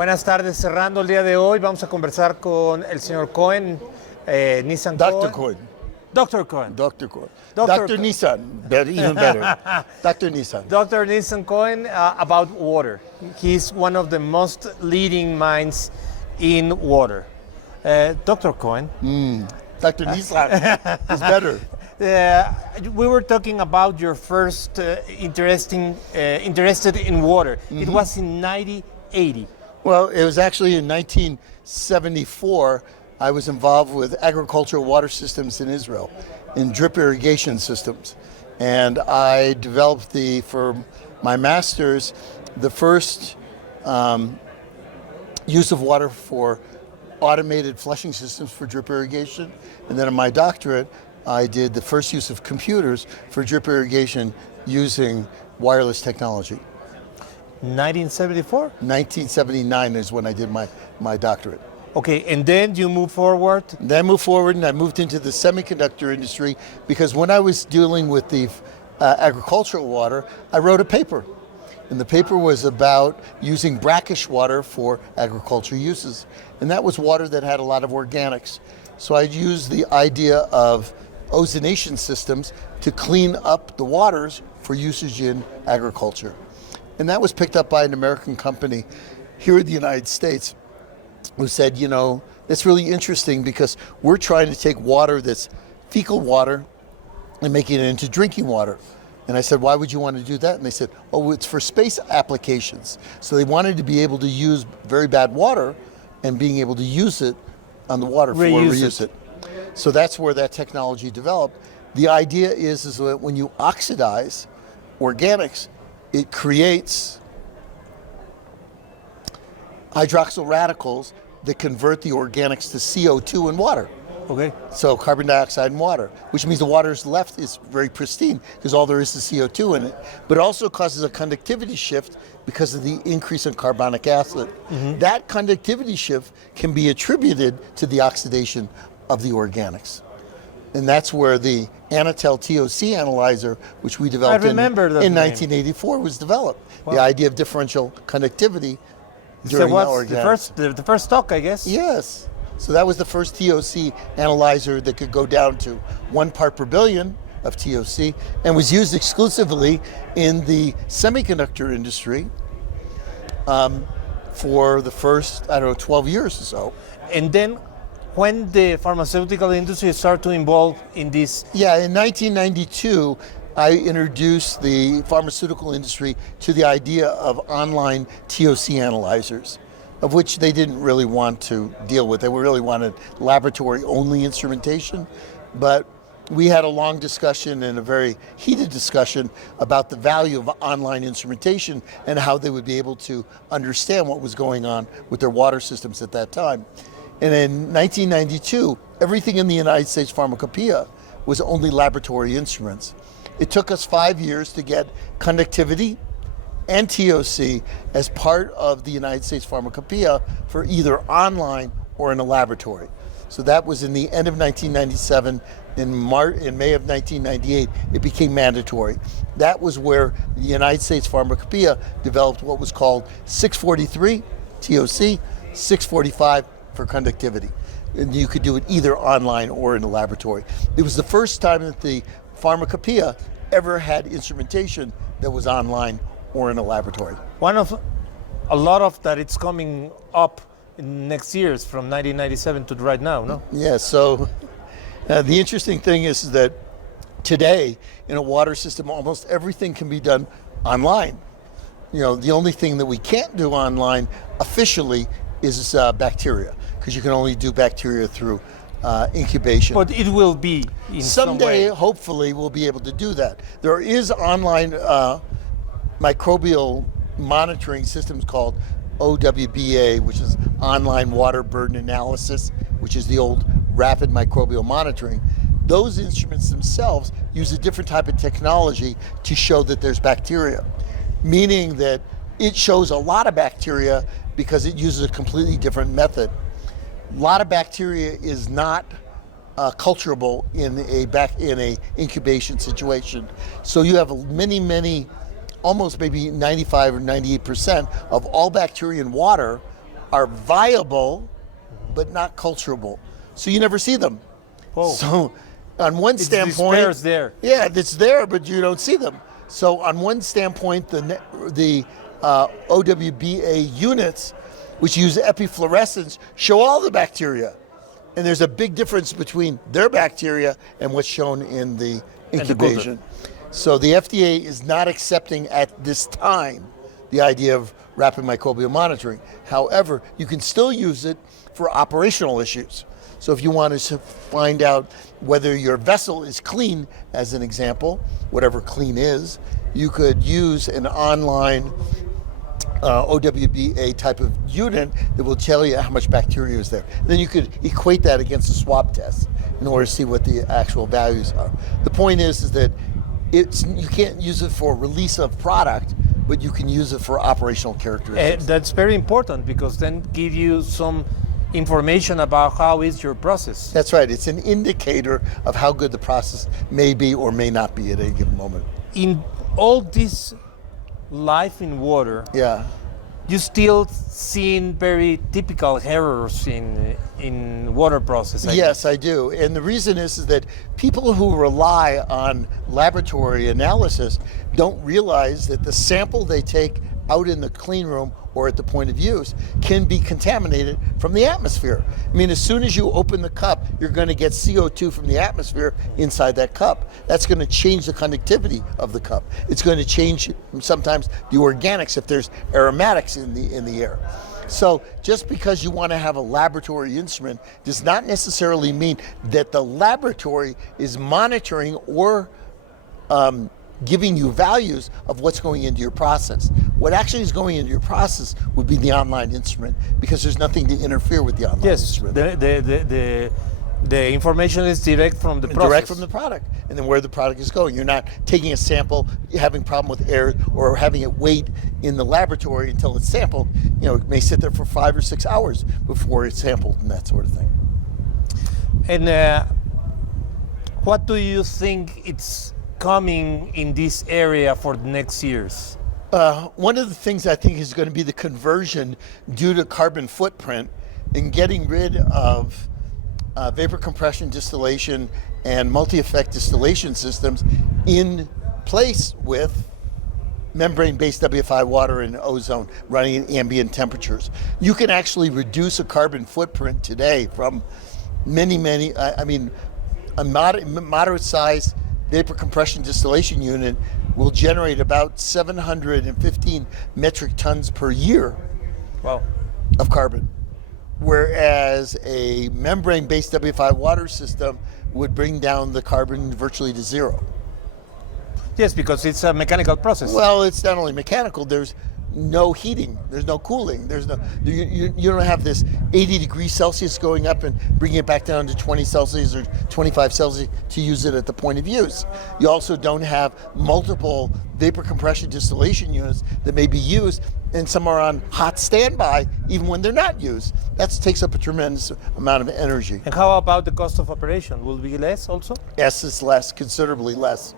Buenas tardes, cerrando el día de hoy vamos a conversar con el señor Cohen, Nissan Dr. Cohen. Cohen. Dr. Cohen. Dr. Cohen. Dr. Dr. Nissan, even better. Dr. Nissan. Dr. Nissan Cohen about water. He's one of the most leading minds in water. Dr. Cohen. Dr. Nissan is better. We were talking about your first interested in water. It was in 1980. Well, it was actually in 1974. I was involved with agricultural water systems in Israel, in drip irrigation systems. And I developed for my master's, the first use of water for automated flushing systems for drip irrigation. And then in my doctorate, I did the first use of computers for drip irrigation using wireless technology. 1974? 1979 is when I did my doctorate. Okay, and then you move forward? Then I moved forward and I moved into the semiconductor industry because when I was dealing with the agricultural water, I wrote a paper. And the paper was about using brackish water for agriculture uses. And that was water that had a lot of organics. So I used the idea of ozonation systems to clean up the waters for usage in agriculture. And that was picked up by an American company here in the United States who said, you know, it's really interesting because we're trying to take water that's fecal water and making it into drinking water. And I said, why would you want to do that? And they said, oh, it's for space applications. So they wanted to be able to use very bad water and being able to use it on the water for reuse it. So that's where that technology developed. The idea is that when you oxidize organics, it creates hydroxyl radicals that convert the organics to CO2 and water. Okay. So carbon dioxide and water, which means the water's left is very pristine because all there is CO2 in it. But it also causes a conductivity shift because of the increase in carbonic acid. That conductivity shift can be attributed to the oxidation of the organics. And that's where the Anatel TOC analyzer, which we developed in 1984, was developed. Wow. The idea of differential conductivity during organics. The first talk, I guess? Yes. So that was the first TOC analyzer that could go down to 1 part per billion of TOC and was used exclusively in the semiconductor industry for the first, 12 years or so. And then when the pharmaceutical industry started to involve in this? Yeah, in 1992, I introduced the pharmaceutical industry to the idea of online TOC analyzers, of which they didn't really want to deal with. They really wanted laboratory-only instrumentation. But we had a long discussion and a very heated discussion about the value of online instrumentation and how they would be able to understand what was going on with their water systems at that time. And in 1992, everything in the United States pharmacopoeia was only laboratory instruments. It took us 5 years to get conductivity and TOC as part of the United States pharmacopoeia for either online or in a laboratory. So that was in the end of 1997. In May of 1998, it became mandatory. That was where the United States pharmacopoeia developed what was called 643 TOC, 645 for conductivity. And you could do it either online or in a laboratory. It was the first time that the pharmacopoeia ever had instrumentation that was online or in a laboratory. A lot of that it's coming up in next years from 1997 to right now, no? Yeah, so the interesting thing is that today in a water system, almost everything can be done online. You know, the only thing that we can't do online officially is bacteria, because you can only do bacteria through incubation. But it will be in some way. Someday, hopefully, we'll be able to do that. There is online microbial monitoring systems called OWBA, which is Online Water Burden Analysis, which is the old rapid microbial monitoring. Those instruments themselves use a different type of technology to show that there's bacteria, meaning that it shows a lot of bacteria because it uses a completely different method. A lot of bacteria is not culturable in a incubation situation. So you have many, almost maybe 95 or 98% of all bacteria in water are viable, but not culturable. So you never see them. Oh. So on one It's standpoint, dispersed there. yeah, it's there, but you don't see them. So on one standpoint, the OWBA units, which use epifluorescence, show all the bacteria. And there's a big difference between their bacteria and what's shown in the incubation. So the FDA is not accepting at this time the idea of rapid microbial monitoring. However, you can still use it for operational issues. So if you wanted to find out whether your vessel is clean, as an example, whatever clean is, you could use an online OWBA type of unit that will tell you how much bacteria is there. Then you could equate that against a swab test in order to see what the actual values are. The point is that you can't use it for release of product, but you can use it for operational characteristics. That's very important because then give you some information about how is your process. That's right. It's an indicator of how good the process may be or may not be at any given moment. In all this life in water, Yeah. you still seeing very typical errors in water process. Yes, I do. And the reason is that people who rely on laboratory analysis don't realize that the sample they take out in the clean room or at the point of use can be contaminated from the atmosphere. I mean, as soon as you open the cup, you're going to get CO2 from the atmosphere inside that cup. That's going to change the conductivity of the cup. It's going to change sometimes the organics if there's aromatics in the air. So just because you want to have a laboratory instrument does not necessarily mean that the laboratory is monitoring or giving you values of what's going into your process. What actually is going into your process would be the online instrument, because there's nothing to interfere with the online instrument. The information is direct from the process. Direct from the product, and then where the product is going. You're not taking a sample, having a problem with air, or having it wait in the laboratory until it's sampled. You know, it may sit there for 5 or 6 hours before it's sampled and that sort of thing. And what do you think it's coming in this area for the next years? One of the things I think is going to be the conversion due to carbon footprint and getting rid of vapor compression distillation and multi-effect distillation systems in place with membrane-based WFI water and ozone running at ambient temperatures. You can actually reduce a carbon footprint today from a moderate size vapor compression distillation unit will generate about 715 metric tons per year of carbon, whereas a membrane-based WFI water system would bring down the carbon virtually to zero. Yes, because it's a mechanical process. Well, it's not only mechanical, there's no heating, there's no cooling, you don't have this 80 degrees Celsius going up and bringing it back down to 20 Celsius or 25 Celsius to use it at the point of use. You also don't have multiple vapor compression distillation units that may be used, and some are on hot standby even when they're not used. That takes up a tremendous amount of energy. And how about the cost of operation? Will it be less also? Yes, it's less, considerably less.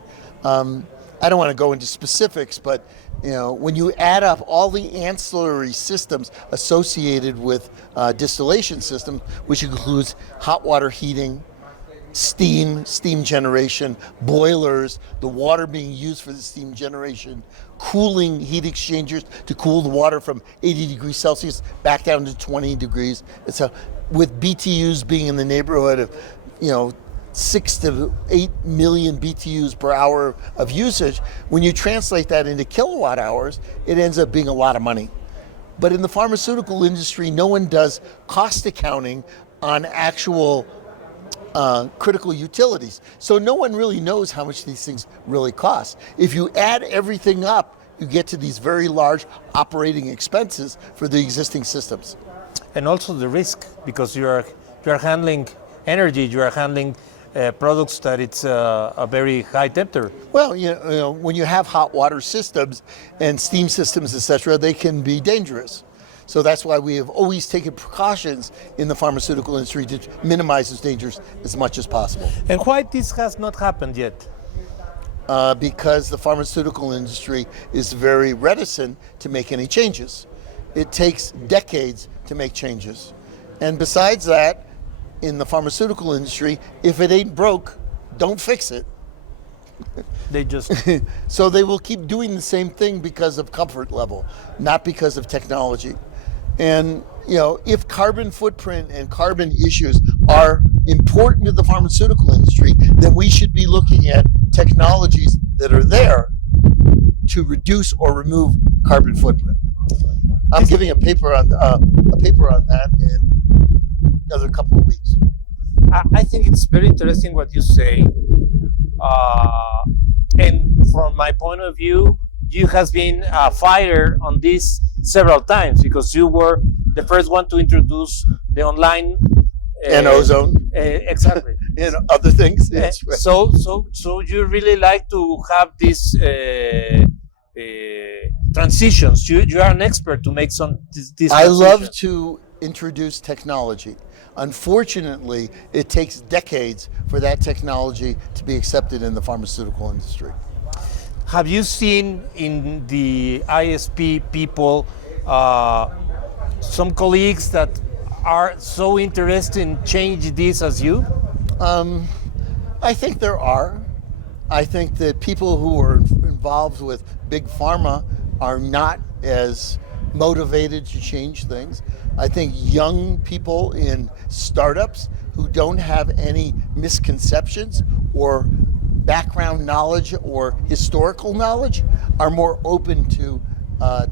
I don't want to go into specifics, but when you add up all the ancillary systems associated with distillation systems, which includes hot water heating, steam generation, boilers, the water being used for the steam generation, cooling heat exchangers to cool the water from 80 degrees Celsius back down to 20 degrees. So with BTUs being in the neighborhood of 6 to 8 million BTUs per hour of usage, when you translate that into kilowatt hours, it ends up being a lot of money. But in the pharmaceutical industry, no one does cost accounting on actual critical utilities. So no one really knows how much these things really cost. If you add everything up, you get to these very large operating expenses for the existing systems. And also the risk, because you are handling energy, you are handling products that it's a very high temperature. Well, when you have hot water systems and steam systems, etc., they can be dangerous. So that's why we have always taken precautions in the pharmaceutical industry to minimize those dangers as much as possible. And why this has not happened yet? Because the pharmaceutical industry is very reticent to make any changes. it takes decades to make changes. And besides that, in the pharmaceutical industry, if it ain't broke, don't fix it. They just So they will keep doing the same thing because of comfort level, not because of technology. And if carbon footprint and carbon issues are important to the pharmaceutical industry, then we should be looking at technologies that are there to reduce or remove carbon footprint. I'm giving a paper on that in another couple of weeks. I think it's very interesting what you say. And from my point of view, you has been a fighter on this several times because you were the first one to introduce the online And ozone. Exactly. And other things. Yes, right. So you really like to have these transitions. You are an expert to make these I love transitions. to introduce technology. Unfortunately, it takes decades for that technology to be accepted in the pharmaceutical industry. Have you seen in the ISP people some colleagues that are so interested in change this as you? I think there are. I think that people who are involved with big pharma are not as motivated to change things. I think young people in startups who don't have any misconceptions or background knowledge or historical knowledge are more open to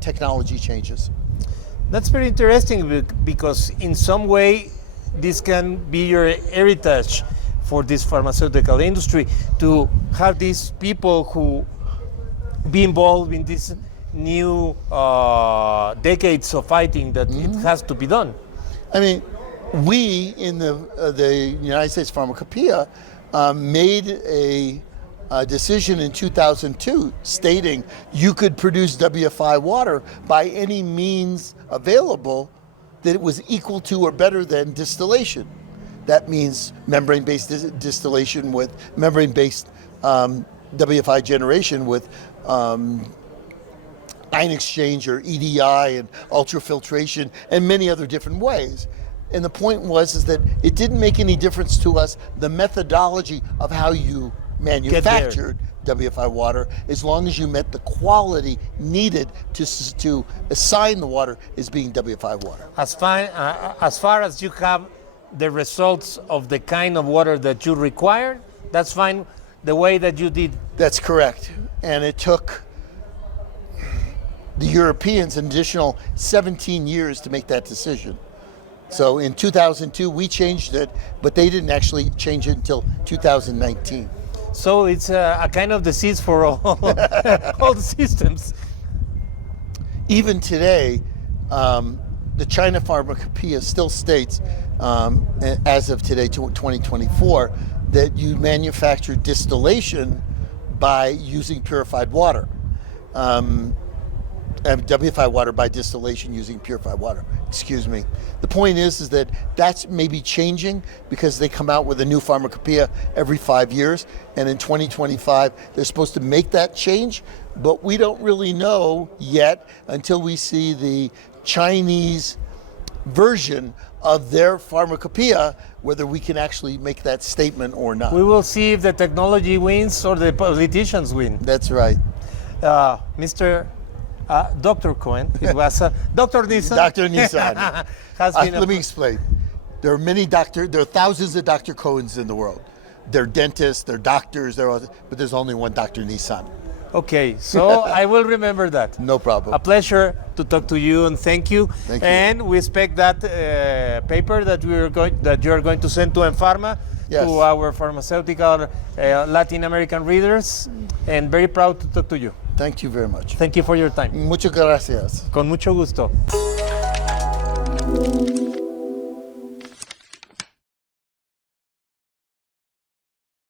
technology changes. That's very interesting because in some way this can be your heritage for this pharmaceutical industry to have these people who be involved in this new decades of fighting that it has to be done. I mean, we in the United States Pharmacopoeia made a decision in 2002 stating you could produce WFI water by any means available that it was equal to or better than distillation. That means membrane-based distillation with membrane-based WFI generation with ion exchange or EDI and ultrafiltration and many other different ways. And the point was that it didn't make any difference to us the methodology of how you manufactured WFI water, as long as you met the quality needed to assign the water as being WFI water. As far as you have the results of the kind of water that you require, that's fine the way that you did. That's correct. And it took the Europeans an additional 17 years to make that decision. So in 2002, we changed it, but they didn't actually change it until 2019. So it's a kind of disease for all, all the systems. Even today, the China Pharmacopoeia still states, as of today, 2024, that you manufacture distillation by using purified water. WFI water by distillation using purified water. Excuse me. The point is that that's maybe changing because they come out with a new pharmacopoeia every 5 years, and in 2025 they're supposed to make that change, but we don't really know yet until we see the Chinese version of their pharmacopoeia whether we can actually make that statement or not. We will see if the technology wins or the politicians win. That's right. Mr. Dr. Cohen, it was Dr. Nissan. Dr. Nissan. Has been Let me explain. There are thousands of Dr. Cohens in the world. They're dentists, they're doctors, but there's only one Dr. Nissan. Okay, so I will remember that. No problem. A pleasure to talk to you, and thank you. Thank you. And we expect that paper that you are going to send to enFarma, Yes. to our pharmaceutical Latin American readers, and very proud to talk to you. Thank you very much. Thank you for your time. Muchas gracias. Con mucho gusto.